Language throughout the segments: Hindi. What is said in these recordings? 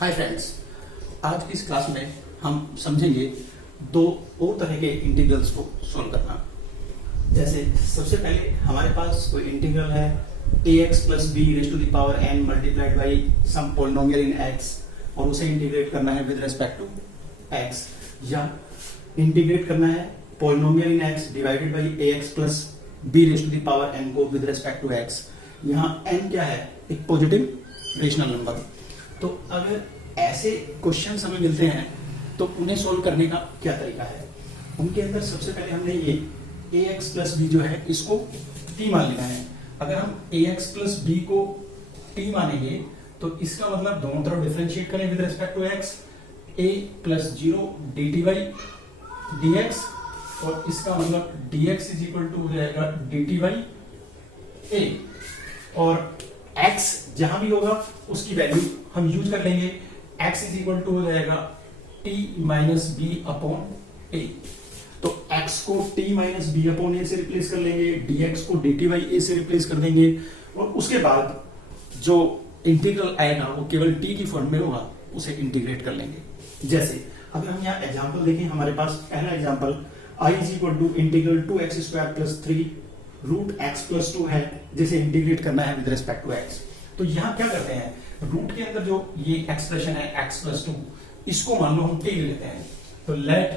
हाय फ्रेंड्स, आज की इस क्लास में हम समझेंगे दो और तरह के इंटीग्रल्स को सॉल्व करना। जैसे सबसे पहले हमारे पास कोई इंटीग्रल है ax plus b raise to the power n multiplied by some polynomial in x और उसे इंटीग्रेट करना है विद रेस्पेक्ट टू x, या इंटीग्रेट करना है polynomial in x divided by ax plus b raise to the power n को विद रेस्पेक्ट टू x। यहाँ n क्या है? एक पॉजिटिव रेशनल नंबर। तो अगर ऐसे क्वेश्चंस हमें मिलते हैं तो उन्हें सोल्व करने का क्या तरीका है? उनके अंदर सबसे पहले हमने ये ax प्लस बी जो है इसको t मान लेना है। अगर हम ax प्लस बी को t मानेंगे तो इसका मतलब दोनों तरफ डिफरेंशिएट करें with respect to x, a plus zero d t by d x, और इसका मतलब dx इज इक्वल टू हो जाएगा डी टी बाई ए, और x जहां भी होगा उसकी वैल्यू हम यूज कर लेंगे। x इज इक्वल टू हो जाएगा t माइनस बी अपॉन ए। तो x को t माइनस बी अपॉन ए से रिप्लेस कर लेंगे, dx को dt बाई ए से रिप्लेस कर देंगे, और उसके बाद जो इंटीग्रल आएगा वो केवल t की फॉर्म में होगा, उसे इंटीग्रेट कर लेंगे। जैसे अगर हम यहाँ एग्जांपल देखें, हमारे पास पहला example i is equal to integral 2x square plus 3 root x plus 2 है, जिसे इंटीग्रेट करना है विद रिस्पेक्ट टू x। तो यहाँ क्या करते हैं, रूट के अंदर जो ये एक्सप्रेशन है x प्लस 2, इसको मान लो हम t ले लेते हैं, तो let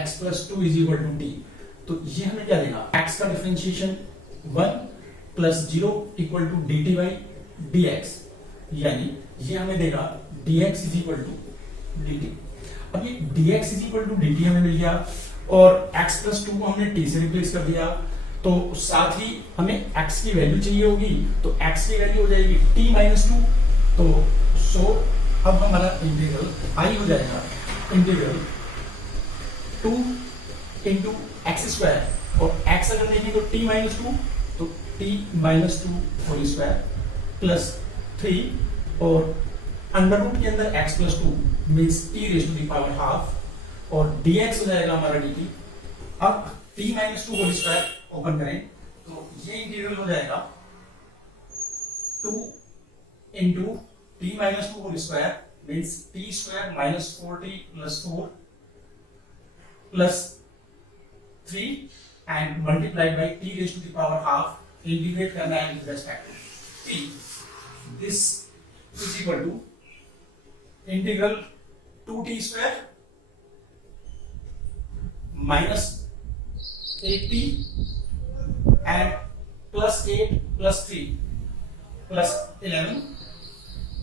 x plus 2 is equal to t। तो ये हमें क्या देगा, x का differentiation 1 plus 0 equal to d t by d x, यानी ये हमें देगा dx is equal to d t. अब ये dx is equal to d t हमें मिल गया, और x प्लस 2 को हमने t से रिप्लेस कर दिया, तो साथ ही हमें x की वैल्यू चाहिए होगी, तो x की वैल्यू हो जाएगी t माइनस 2। तो सो अब हमारा इंटीग्रल i हो जाएगा इंटीग्रल 2 इंटू एक्स स्क्वायर, और x अगर देखें तो t माइनस 2, तो t minus 2 whole square plus 3, और अंडर रूट के अंदर x plus 2 means t raise to the power half, और dx हो जाएगा हमारा dt। अब t minus 2 whole square open करें तो ये इंटीग्रल हो जाएगा 2 into t minus 2 whole square means t square minus 4t plus 4 plus 3 and multiplied by t raise to the power half, integrate करना है with respect to t। This is equal to integral 2t square minus 8t and plus 8 plus 3 plus 11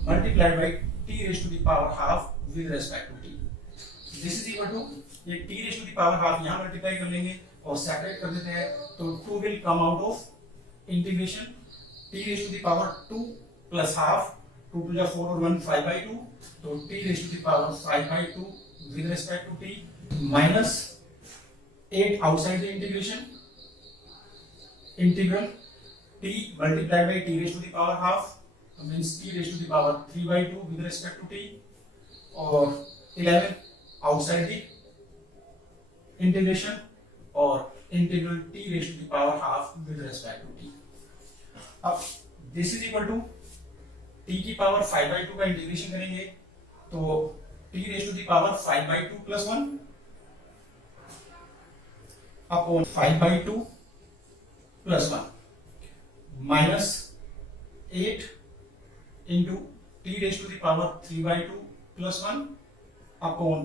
multiplied by t raised to the power half with respect to t. This is equal to ये t raised to the power half यहाँ multiply कर लेंगे और separate कर देते हैं, तो 2 will come out of integration t raised to the power 2 plus half, 2 to the 4 और 1 5 by 2, तो t raised to the power 5 by 2 with respect to t minus 8 outside the integration, integral t multiplied by t raised to the power half means t raised to the power 3 by 2 with respect to t, और 11 outside the integration, और integral t raised to the power half with respect to t। अब this is equal to t की पावर 5 by 2 का इंटीग्रेशन करेंगे तो t raised to the power 5 by 2 plus 1 upon 5 by 2 plus 1 minus 8 into t raise to the power 3 by 2 plus 1 upon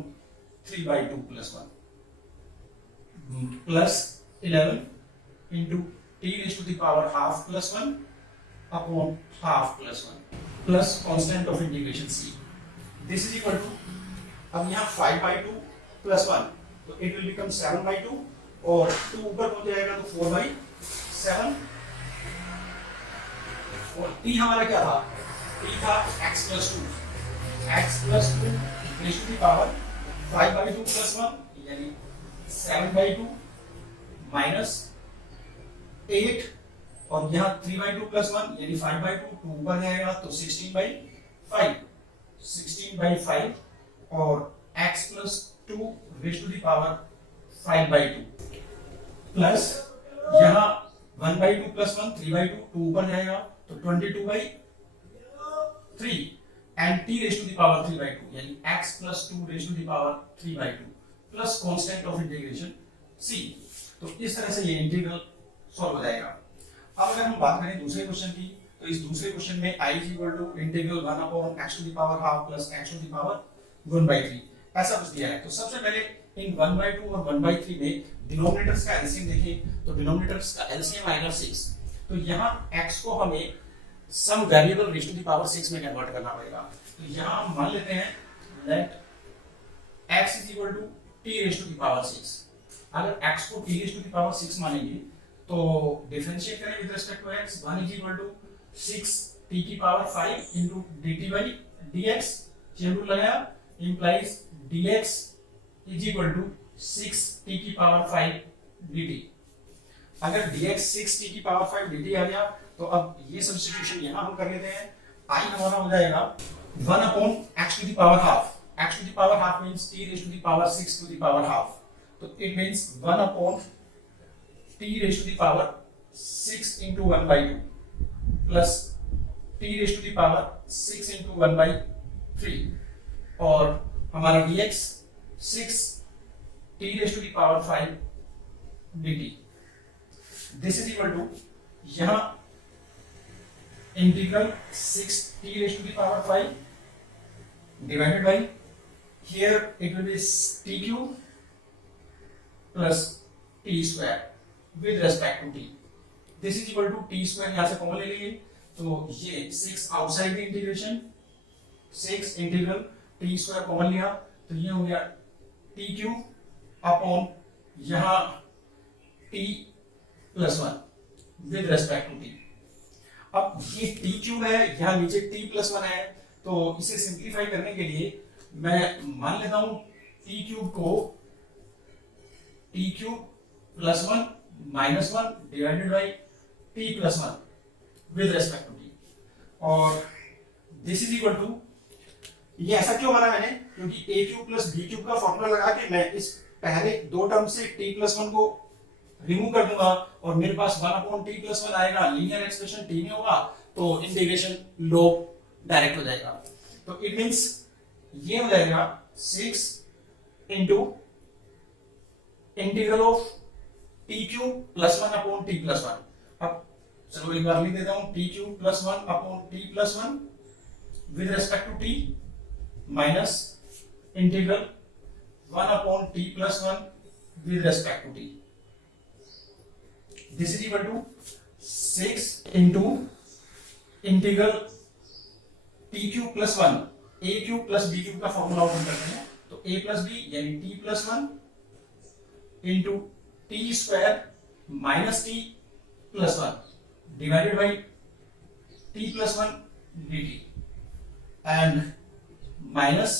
3 by 2 plus 1 plus 11 into t raise to the power half plus 1 upon half plus 1 plus constant of integration c। This is equal to, अब यहाँ 5 by 2 प्लस 1, तो इट विल बिकम 7 by 2, और 2 ऊपर हो जाएगा तो 4 by 7, और t हमारा क्या था, t था x plus 2 raise to the power 5 by 2 plus 1 यानी 7 by 2 माइनस 8, और यहाँ 3 by 2 प्लस 1 यानी 5 by 2, 2 ऊपर जाएगा तो 16 by 5, और x plus 2 raise to the power 5 by 2 plus यहाँ 1 by 2 प्लस 1 3 by 2, 2 ऊपर जाएगा तो 22 by 3 and t raise to the power 3/2 यानी x plus 2 raise to the power 3/2 plus constant of integration c। तो इस तरह से ये इंटीग्रल सॉल्व हो जाएगा। अब अगर हम बात करें दूसरे क्वेश्चन की, तो इस दूसरे क्वेश्चन में i integral 1 upon x to the power half plus x to the power 1/3 ऐसा कुछ दिया है। तो सबसे पहले इन 1/2 और 1/3 में डिनोमिनेटर्स का एलसीएम देखें, तो डिनोमिनेटर्स का एलसीएम आएगा 6। तो यहाँ x को हमें some variable raise to the power 6 में कन्वर्ट करना पड़ेगा। तो यहाँ हम मान लेते हैं let x is equal to t raise to the power 6। अगर x को t raise to the power 6 मानेंगे तो डिफरेंशिएट करें with respect to x, 1 is equal to 6 t की power 5 into dt by dx, chain rule लगाया, implies dx is equal to 6 t की पावर 5 dt। अगर dx 6 t की पावर 5 dt आ गया तो अब ये सब्स्टिट्यूशन यहां हम कर लेते हैं। i हमारा हो जाएगा 1 upon x to the power half. x to the power half means t raise to the power 6 to the power half, तो it means 1 upon t raise to the power 6 into 1/2 plus t raise to the power 6 into 1/3 और हमारा dx 6 t raise to the power 5 dt। This is equal to यहां integral 6 t raise to the power 5 divided by here it will be t cube plus t square with respect to t। this is equal to t square यहां से कॉमन ले लेंगे तो ये 6 outside the integration, 6 integral t square common लिया तो ये हो गया t क्यूब अपॉन यहां t plus 1 with respect to t। अब ये t क्यूब है, यहां नीचे t प्लस 1 है, तो इसे सिंप्लीफाई करने के लिए मैं मान लेता हूं t क्यूब को t cube plus 1 minus 1 divided by t plus 1 with respect to t, और दिस इज इक्वल टू, ये ऐसा क्यों बना मैंने, क्योंकि a cube plus b cube का फॉर्मूला लगा के मैं इस पहले दो टर्म से t प्लस 1 को रिमूव कर दूंगा और मेरे पास 1 अपॉन t प्लस 1 आएगा, लीनियर एक्सप्रेशन t में होगा तो इंटीग्रेशन लोग डायरेक्ट हो जाएगा। तो इट मींस ये हो जाएगा 6 into integral of t cube plus 1 upon t plus 1। अब चलो एक बार लिख देता हूं t cube plus 1 upon t plus 1 with respect to t minus integral 1 upon t plus 1 with respect to t। This is equal to 6 into integral t cube plus 1 a cube plus b cube का फॉर्मूला ओपन करते हैं, तो a प्लस b यानी t plus 1 into t square minus t plus 1 divided by t plus 1 dt and minus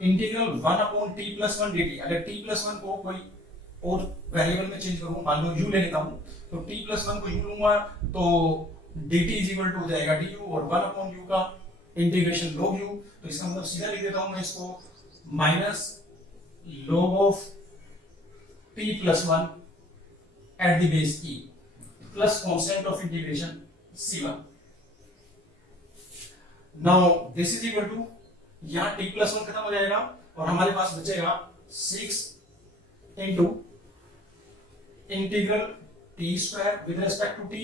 integral 1 upon t plus 1 dt। अगर t प्लस 1 को कोई और वेरिएबल में चेंज करूं, मान लो u ले लेता हूं, तो t प्लस 1 को u लूंगा तो dt इज इक्वल टू हो जाएगा du और 1 अपॉन u का इंटीग्रेशन log u, तो इसका मतलब सीधा लिख देता हूं मैं इसको minus log of t plus 1 at the base e plus constant of integration c1। Now this is equal to, यहां t प्लस 1 खत्म हो जाएगा और हमारे पास बचेगा 6 into integral t square with respect to t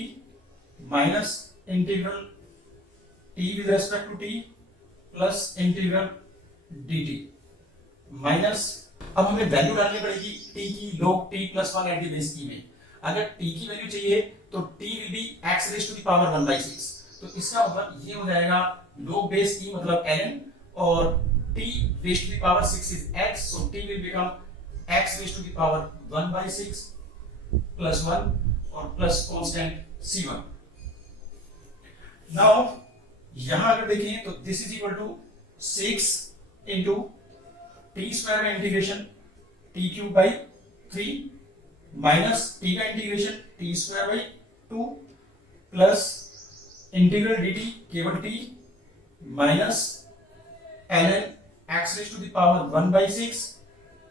minus integral t with respect to t plus integral dt minus, अब हमें वैल्यू डालनी पड़ेगी t की log t plus 1 at the base e में। अगर t की वैल्यू चाहिए तो t will be x raise to the power 1/6, तो इसका मतलब ये हो जाएगा log बेस e मतलब ln और t raise to the power 6 is x, so t will become x raise to the power 1/6 plus 1 और प्लस कांस्टेंट c1। नाउ यहां अगर देखें तो this is equal to 6 into t square का integration t cube by 3 minus t का integration t square by 2 plus integral dt केवल t minus ln x raise to the power 1/6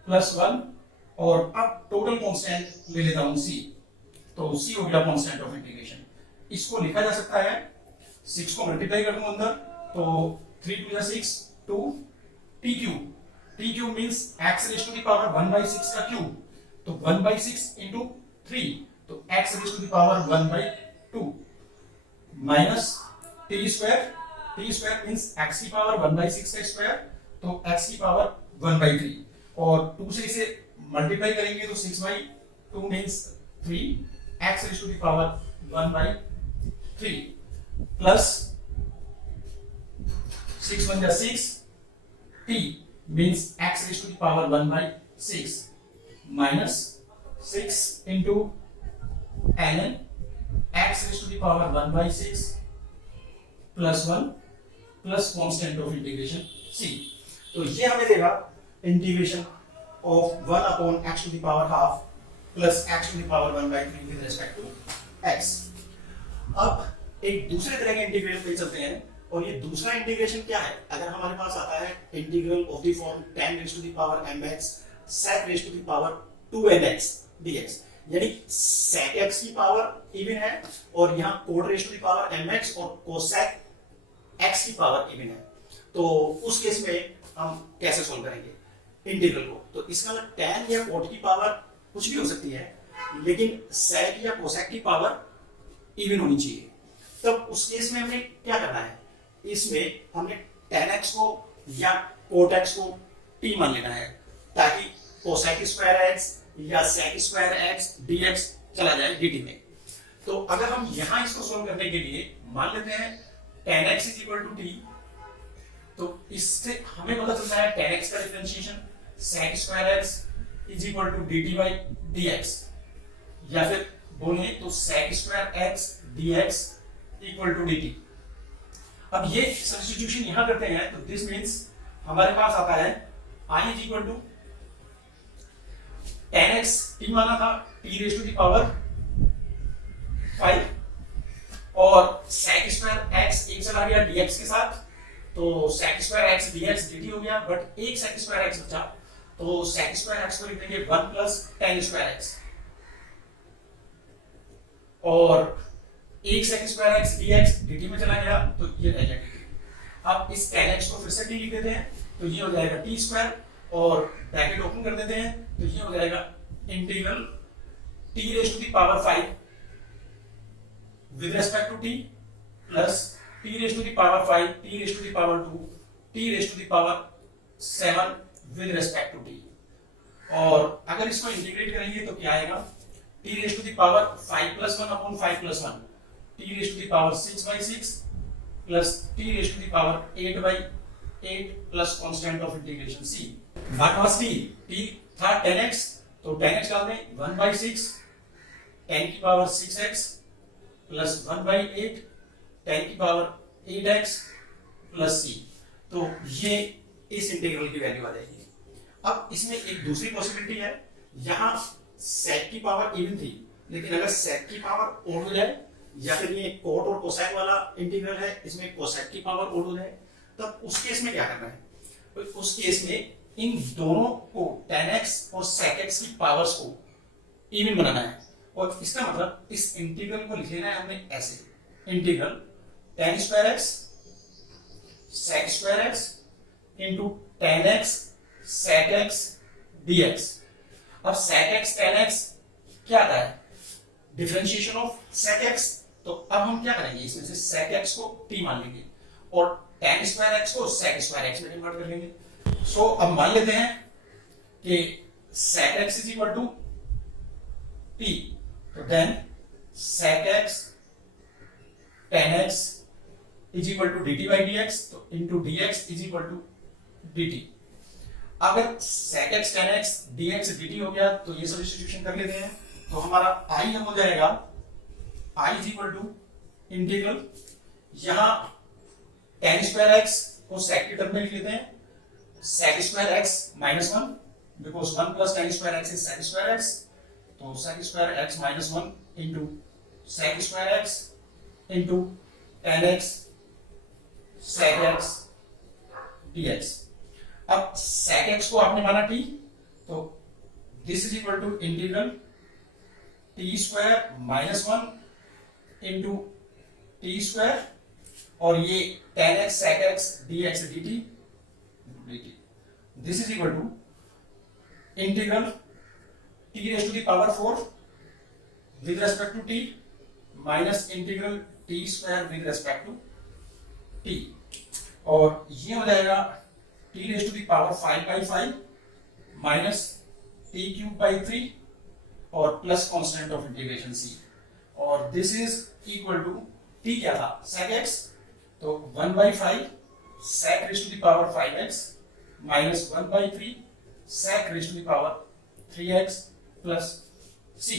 plus 1 और अब टोटल कांस्टेंट ले लेता हूं c, तो c हो गया कांस्टेंट ऑफ इंटीग्रेशन। इसको लिखा जा सकता है 6 को मल्टीप्लाई कर दूं अंदर तो 3 2 6 2 t cube, t cube means x raise to the power 1/6 का क्यूब, तो 1/6 into 3, तो x raise to the power 1/2 minus t square means x की पावर 1/6 का स्क्वायर, तो x की पावर 1/3, और 2 से इसे मल्टीप्लाई करेंगे तो 6/2 means 3, x raise to the power 1/3 plus 6 1 जा 6, t means x raised to the power 1/6 minus 6 into ln x raised to the power 1/6 plus 1 plus constant of integration c। तो ये हमें देगा integration of 1 upon x to the power half plus x to the power 1/3 with respect to x। अब एक दूसरे तरह के इंटीग्रल पे चलते हैं, और ये दूसरा इंटीग्रेशन क्या है? अगर हमारे पास आता है integral of the form tan raise to the power mx sec raise to the power 2nx dx, यानी sec x की पावर इवन है और यहाँ cot raise to the power mx और cosec x की पावर इवन है, तो उस केस में हम कैसे सोल्व करेंगे इंटीग्रल को? तो इसका मतलब tan या cot की पावर कुछ भी हो सकती है, लेकिन sec या cosec की पावर इवन होनी चाहिए। तब उस केस में हमें क्या करना है? इसमें हमने tan x को या cot x को t मान लेना है, ताकि cosec स्क्वायर x या sec स्क्वायर x dx चला जाए dt में। तो अगर हम यहां इसको सोल्व करने के लिए मान लेते हैं tan x is equal to t, तो इससे हमें पता चलता है tan x का differentiation sec square x is equal to dt by dx, या फिर बोले तो sec square x dx equal to dt। अब ये सब्स्टिट्यूशन यहां करते हैं, तो दिस मींस हमारे पास आता है i is equal to tan x t माना था t raise to the power 5, और sec स्क्वायर x एक चला गया dx के साथ, तो sec square x dx dt हो गया, बट एक sec स्क्वायर x बचा, तो sec स्क्वायर x को लिख देंगे 1 प्लस tan स्क्वायर x, और एक sec square x dx dt में चला गया, तो ये रह जाएगा। अब इस tan x को फिर से t लिख देते हैं, तो ये हो जाएगा t स्क्वायर, और ब्रैकेट ओपन कर देते हैं, तो ये हो जाएगा integral t raise to the power 5 with respect to t plus t raise to the power 5, t raise to the power 2, t raise to the power 7 with respect to t। और अगर इसको इंटीग्रेट करेंगे तो क्या आएगा? t raise to the power 5 plus 1 upon 5 plus 1, t raise to the power 6/6 plus t raise to the power 8/8 plus constant of integration c। What was t? t था tan x, तो tan x डाल दें 1/6 tan की पावर 6x प्लस 1/8 tan की पावर 8x प्लस c, तो ये इस इंटीग्रल की वैल्यू आ जाएगी। अब इसमें एक दूसरी पॉसिबिलिटी है, यहां sec की पावर इवन थी, लेकिन अगर sec की पावर ओड हो जाए, या फिर ये cot और cosec वाला इंटीग्रल है, इसमें cosec की पावर ओड हो जाए, तब उस केस में क्या करना है? तो उस केस में इन दोनों को tan x और sec x की पावर्स को इवन बनाना है, और इसका मतलब इस इंटीग्रल को लिख लेना है हमने ऐसे, integral tan square x sec square x into tan x sec x dx। अब sec x tan x क्या आता है? डिफरेंशिएशन ऑफ sec x, तो अब हम क्या करेंगे? इसमें से sec x को t मान लेंगे और tan स्क्वायर x को sec स्क्वायर x में कन्वर्ट कर लेंगे। सो अब मान लेते हैं कि sec x is equal to t, तो then sec x tan x is equal to dt by dx, तो into dx is equal to dt। अगर sec x tan x dx dt हो गया, तो ये सब्स्टिट्यूशन कर लेते हैं, तो हमारा i हम हो जाएगा i is equal to integral, यहां tan स्क्वायर x को sec के टर्म में लिख लेते हैं, sec square x minus 1, because 1 plus tan square x is sec square x, तो sec square x minus 1 into sec square x into tan x sec x dx। अब sec x को आपने माना t, तो this is equal to integral t square minus 1 into t square और ये tan x sec x dx dt this is equal to integral t raise to the power 4 with respect to t minus integral t square with respect to t, और ये हो जाएगा t raise to the power 5/5 minus t cube by 3 और plus constant of integration c, और this is equal to t क्या था sec x, तो 1/5 sec raise to the power 5x minus 1/3 sec raise to the power 3x plus c,